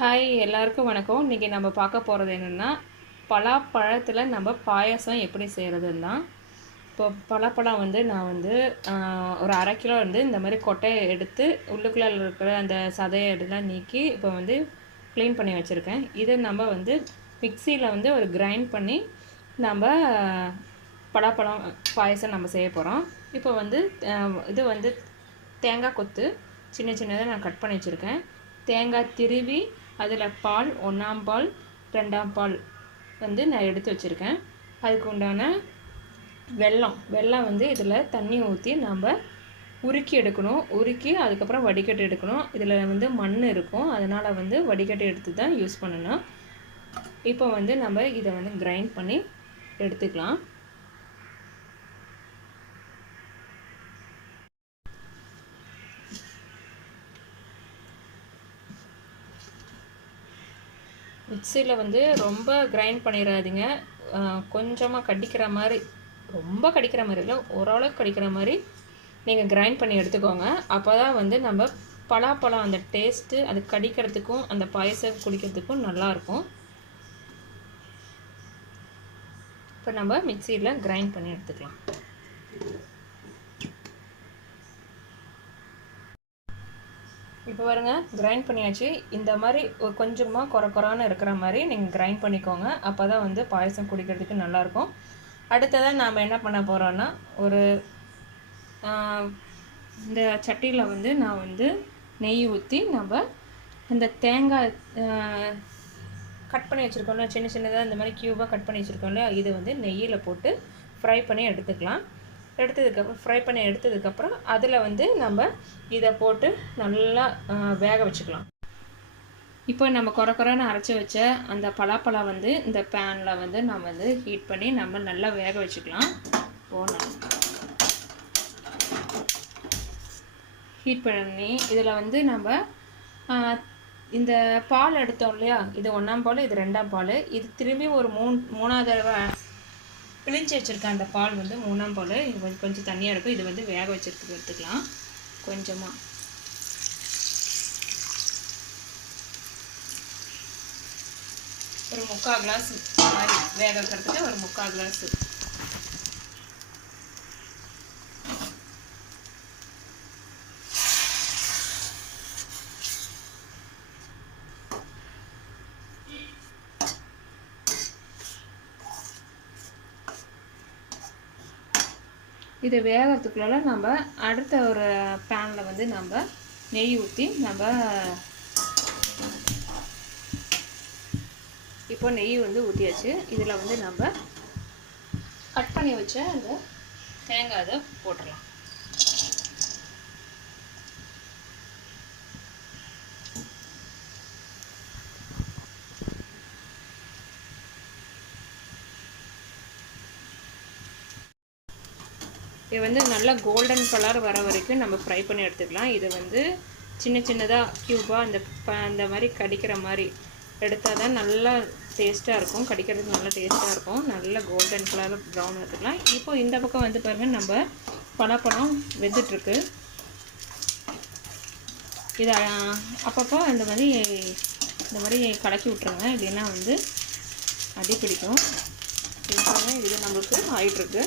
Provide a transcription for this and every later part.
Hi எல்லாருக்கும் வணக்கம். இன்றைக்கி நம்ம பார்க்க போகிறது என்னென்னா பலாப்பழத்தில் நம்ம பாயசம் எப்படி செய்கிறதுன்னு தான். இப்போ பலாப்பழம் வந்து நான் வந்து ஒரு 1/2 கிலோ வந்து இந்த மாதிரி கொட்டையை எடுத்து உள்ளுக்குள்ளே இருக்கிற அந்த சதையை எல்லாம் நீக்கி இப்போ வந்து க்ளீன் பண்ணி வச்சுருக்கேன். இதை நம்ம வந்து மிக்சியில் வந்து ஒரு கிரைண்ட் பண்ணி நம்ம பலாப்பழம் பாயசம் நம்ம செய்ய போகிறோம். இப்போ வந்து இது வந்து தேங்காய் கொத்து சின்ன சின்னதாக நான் கட் பண்ணி வச்சுருக்கேன். தேங்காய் திருவி அதில் பால் 1ஆம் பால் 2ஆம் பால் வந்து நான் எடுத்து வச்சுருக்கேன். அதுக்கு உண்டான வெல்லம் வந்து இதில் தண்ணி ஊற்றி நம்ம உருக்கி எடுக்கணும். உருக்கி அதுக்கப்புறம் வடிகட்டி எடுக்கணும். இதில் வந்து மண் இருக்கும், அதனால் வந்து வடிகட்டி எடுத்து தான் யூஸ் பண்ணணும். இப்போ வந்து நம்ம இதை வந்து கிரைண்ட் பண்ணி எடுத்துக்கலாம். மிக்சியில் வந்து ரொம்ப கிரைண்ட் பண்ணிடாதீங்க. கொஞ்சமாக கடிக்கிற மாதிரி, ரொம்ப கடிக்கிற மாதிரி இல்லை, ஓரளவுக்கு கடிக்கிற மாதிரி நீங்கள் கிரைண்ட் பண்ணி எடுத்துக்கோங்க. அப்போ தான் வந்து நம்ம பலாப்பழம் அந்த டேஸ்ட்டு அது கடிக்கிறதுக்கும் அந்த பாயசம் குடிக்கிறதுக்கும் நல்லாயிருக்கும். இப்போ நம்ம மிக்சியில் கிரைண்ட் பண்ணி எடுத்துக்கலாம். இப்போ பாருங்க, கிரைண்ட் பண்ணியாச்சு. இந்த மாதிரி கொஞ்சமாக குறைன்னு இருக்கிற மாதிரி நீங்கள் கிரைண்ட் பண்ணிக்கோங்க. அப்போ தான் வந்து பாயசம் குடிக்கிறதுக்கு நல்லாயிருக்கும். அடுத்ததாக நாம் என்ன பண்ண போகிறோன்னா, ஒரு இந்த சட்டியில் வந்து நான் வந்து நெய் ஊற்றி நம்ம இந்த தேங்காய் கட் பண்ணி வச்சுருக்கோம்ல, சின்ன சின்னதாக இந்த மாதிரி க்யூபாக கட் பண்ணி வச்சுருக்கோம்ல, இதை வந்து நெய்யில் போட்டு ஃப்ரை பண்ணி எடுத்துக்கலாம். ஃப்ரை பண்ணி எடுத்ததுக்கப்புறம் அதில் வந்து நம்ம இதை போட்டு நல்லா வேக வச்சுக்கலாம். இப்போ நம்ம குறைன்னு அரைச்சி வச்ச அந்த பலாப்பழம் வந்து இந்த பேனில் வந்து நம்ம வந்து ஹீட் பண்ணி நம்ம நல்லா வேக வச்சுக்கலாம். ஹீட் பண்ணி இதில் வந்து நம்ம இந்த பால் எடுத்தோம் இல்லையா, இது 1ஆம் பால், இது 2ஆம் பால், இது திரும்பி ஒரு மூணாவது தடவை பிழிஞ்சு வச்சுருக்கேன். அந்த பால் வந்து 3ஆம் பால். இது கொஞ்சம் தண்ணியாக இருக்கும். இது வந்து வேக வச்சுருக்கு எடுத்துக்கலாம். கொஞ்சமாக ஒரு 3/4 கிளாஸ் மாதிரி வேக வைக்கிறதுக்கு ஒரு 3/4 கிளாஸு. இது வேகிறதுக்குள்ள நம்ம அடுத்த ஒரு பேனில் வந்து நம்ம நெய் ஊற்றி நம்ம இப்போ நெய் வந்து ஊற்றியாச்சு. இதில் வந்து நம்ம கட் பண்ணி வச்ச அந்த தேங்காயை போட்டுடலாம். இது வந்து நல்லா கோல்டன் கலர் வர வரைக்கும் நம்ம ஃப்ரை பண்ணி எடுத்துக்கலாம். இது வந்து சின்ன சின்னதாக க்யூபாக அந்த மாதிரி கடிக்கிற மாதிரி எடுத்தால் தான் நல்லா டேஸ்ட்டாக இருக்கும். கடிக்கிறதுக்கு நல்லா டேஸ்ட்டாக இருக்கும். நல்ல கோல்டன் கலர் ப்ரௌன் எடுத்துக்கலாம். இப்போ இந்த பக்கம் வந்து பாருங்கள், நம்ம பலாப்பழம் வெந்துட்டுருக்கு. இதை அப்பப்போ இந்த மாதிரி கலக்கி விட்ருங்க, இல்லைன்னா வந்து அடி பிடிக்கும். இது நம்மளுக்கு ஆகிட்டுருக்கு.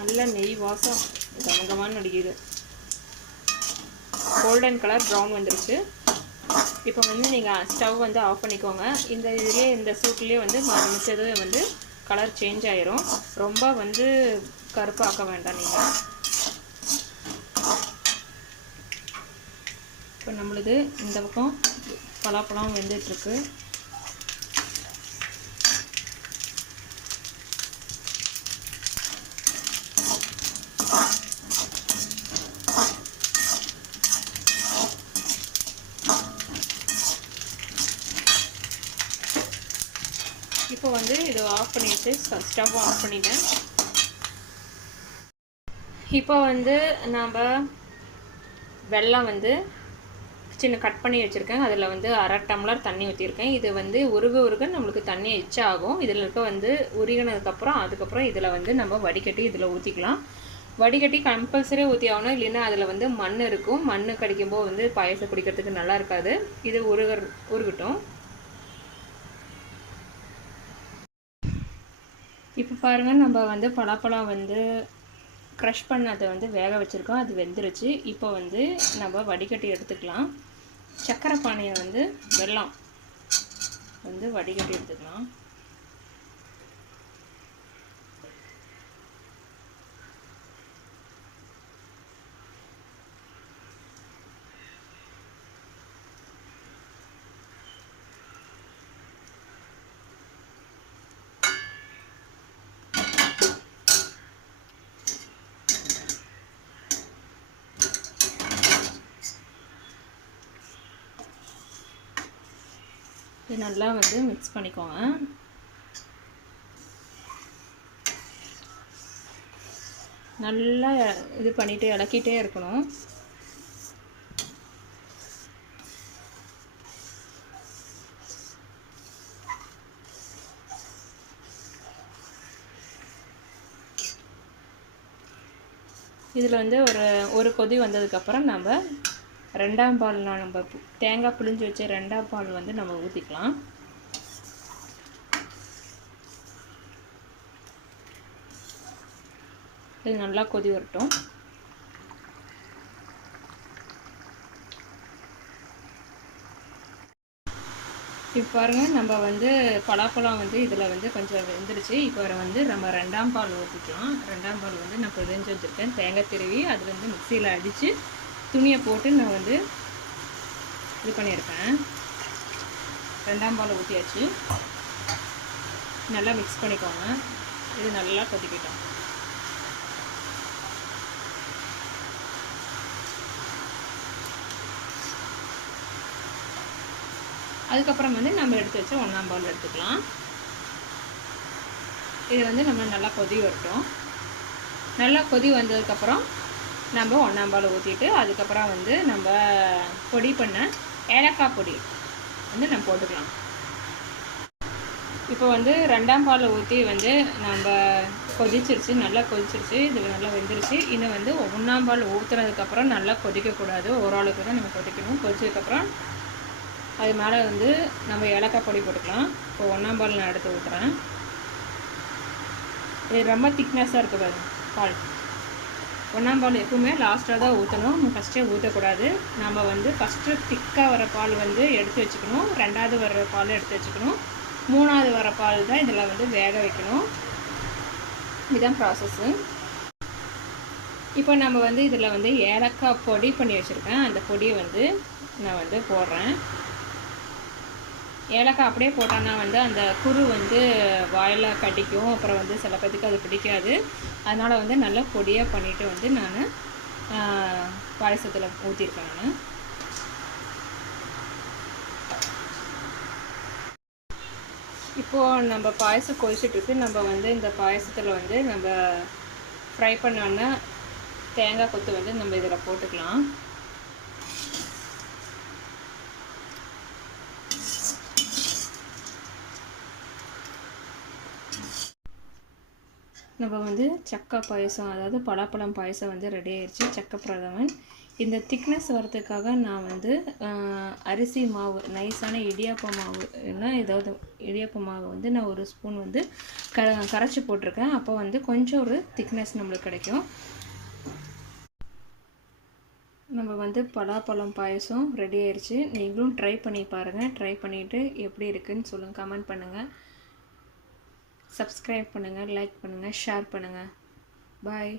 நல்ல நெய் வாசம் கமகமான அடிக்குது. கோல்டன் கலர் ப்ரௌன் வந்துருச்சு. இப்போ வந்து நீங்கள் ஸ்டவ் வந்து ஆஃப் பண்ணிக்கோங்க. இந்த சூட்லேயே வந்து மிச்சது வந்து கலர் சேஞ்ச் ஆயிரும். ரொம்ப வந்து கருப்பாக்க வேண்டாம் நீங்கள். இப்போ நம்மளுது இந்த பக்கம் பலாப்பழம் வெந்துட்டுருக்கு. இப்போ வந்து இதை ஆஃப் பண்ணிவிட்டு ஸ்டவ் ஆஃப் பண்ணிட்டேன். இப்போ வந்து நம்ம வெல்லம் வந்து சின்ன கட் பண்ணி வச்சுருக்கேன். அதில் வந்து 1/2 டம்ளர் தண்ணி ஊற்றிருக்கேன். இது வந்து உருக நம்மளுக்கு தண்ணி எச்சாகும். இதில் இருக்க வந்து உருகினதுக்கப்புறம் அதுக்கப்புறம் இதில் வந்து நம்ம வடிகட்டி இதில் ஊற்றிக்கலாம். வடிகட்டி கம்பல்சரி ஊற்றி ஆகணும், இல்லைன்னா அதில் வந்து மண் இருக்கும். மண் கடிக்கும்போது வந்து பாயசம் குடிக்கிறதுக்கு நல்லா இருக்காது. இது உருகட்டும். இப்போ பாருங்கள், நம்ம வந்து பலாப்பழம் வந்து க்ரஷ் பண்ணதை வந்து வேக வச்சுருக்கோம். அது வெந்துருச்சு. இப்போ வந்து நம்ம வடிகட்டி எடுத்துக்கலாம். சர்க்கரை பானையை வந்து வெல்லம் வந்து வடிகட்டி எடுத்துக்கலாம். இது நல்லா வந்து மிக்ஸ் பண்ணிக்கோங்க. நல்லா இது பண்ணிட்டு இளக்கிட்டே இருக்கணும். இதில் வந்து ஒரு கொதி வந்ததுக்கப்புறம் நம்ம 2ஆம் பால், நம்ம தேங்காய் புளிஞ்சு வச்ச 2ஆம் பால் வந்து நம்ம ஊற்றிக்கலாம். இது நல்லா கொதி வரட்டும். இப்போ பாருங்கள், நம்ம வந்து பலாப்பழம் வந்து இதில் வந்து கொஞ்சம் வெந்துருச்சு. இப்போ வந்து நம்ம 2ஆம் பால் ஊற்றிக்கலாம். 2ஆம் பால் வந்து நான் பிழிஞ்சு வச்சுருக்கேன். தேங்காய் திருவி அதில் வந்து மிக்சியில் அடித்து துணியை போட்டு நான் வந்து இது பண்ணியிருக்கேன். 2ஆம் பால் ஊற்றியாச்சு. நல்லா மிக்ஸ் பண்ணிக்கோங்க. இது நல்லா கொதிக்கட்டும். அதுக்கப்புறம் வந்து நம்ம எடுத்து வச்ச 1ஆம் பால் எடுத்துக்கலாம். இது வந்து நம்ம நல்லா கொதி வரட்டும். நல்லா கொதி வந்ததுக்கப்புறம் நம்ம 1ஆம் பால் ஊற்றிட்டு அதுக்கப்புறம் வந்து நம்ம பொடி பண்ண ஏலக்காய் பொடி வந்து நம்ம போட்டுக்கலாம். இப்போ வந்து 2ஆம் பால் ஊற்றி வந்து நம்ம கொதிச்சிருச்சு, நல்லா கொதிச்சிருச்சு. இதில் நல்லா வெந்துருச்சு. இன்னும் வந்து 1ஆம் பால் ஊற்றுனதுக்கப்புறம் நல்லா கொதிக்கக்கூடாது, ஓரளவுக்கு தான் நம்ம கொதிக்கணும். கொதிச்சதுக்கப்புறம் அது மேலே வந்து நம்ம ஏலக்காய் பொடி போட்டுக்கலாம். இப்போ 1ஆம் பால் நான் எடுத்து ஊற்றுறேன். இது ரொம்ப திக்னஸாக இருக்குது பால். 1ஆம் பால் எப்பவுமே லாஸ்ட்டாக தான் ஊற்றணும், ஃபஸ்ட்டே ஊற்றக்கூடாது. நம்ம வந்து ஃபஸ்ட்டு திக்காக வர பால் வந்து எடுத்து வச்சுக்கணும், 2ஆவது வர பால் எடுத்து வச்சுக்கணும், 3ஆவது வர பால் தான் இதில் வந்து வேக வைக்கணும். இதுதான் ப்ராசஸ்ஸு. இப்போ நம்ம வந்து இதில் வந்து ஏலக்காய் பொடி பண்ணி வச்சுருக்கேன். அந்த பொடியை வந்து நான் வந்து போடுறேன். ஏலக்காய் அப்படியே போட்டோன்னா வந்து அந்த குரு வந்து வாயில் கடிக்கும். அப்புறம் வந்து சில பேருக்கு அது பிடிக்காது. அதனால் வந்து நல்லா பொடியாக பண்ணிவிட்டு வந்து நான் பாயசத்தில் ஊற்றிருக்கேன். நான் இப்போது நம்ம பாயசம் கொதிச்சிட்ருக்கு. நம்ம வந்து இந்த பாயசத்தில் வந்து நம்ம ஃப்ரை பண்ணோன்னா தேங்காய் கொத்து வந்து நம்ம இதில் போட்டுக்கலாம். நம்ம வந்து சக்கை பாயசம், அதாவது பலாப்பழம் பாயசம் வந்து ரெடி ஆயிடுச்சு. சக்கை பிரதமன். இந்த திக்னஸ் வரதுக்காக நான் வந்து அரிசி மாவு, நைஸான இடியாப்ப மாவு, இல்லைன்னா ஏதாவது இடியாப்ப மாவு வந்து நான் ஒரு ஸ்பூன் வந்து கரைச்சி போட்டிருக்கேன். அப்போ வந்து கொஞ்சம் ஒரு திக்னஸ் நம்மளுக்கு கிடைக்கும். நம்ம வந்து பலாப்பழம் பாயசம் ரெடி ஆயிடுச்சு. நீங்களும் ட்ரை பண்ணி பாருங்கள். ட்ரை பண்ணிவிட்டு எப்படி இருக்குதுன்னு சொல்லுங்கள், கமெண்ட் பண்ணுங்கள். சப்ஸ்கிரைப் பண்ணுங்கள், லைக் பண்ணுங்கள், ஷேர் பண்ணுங்கள். பாய்.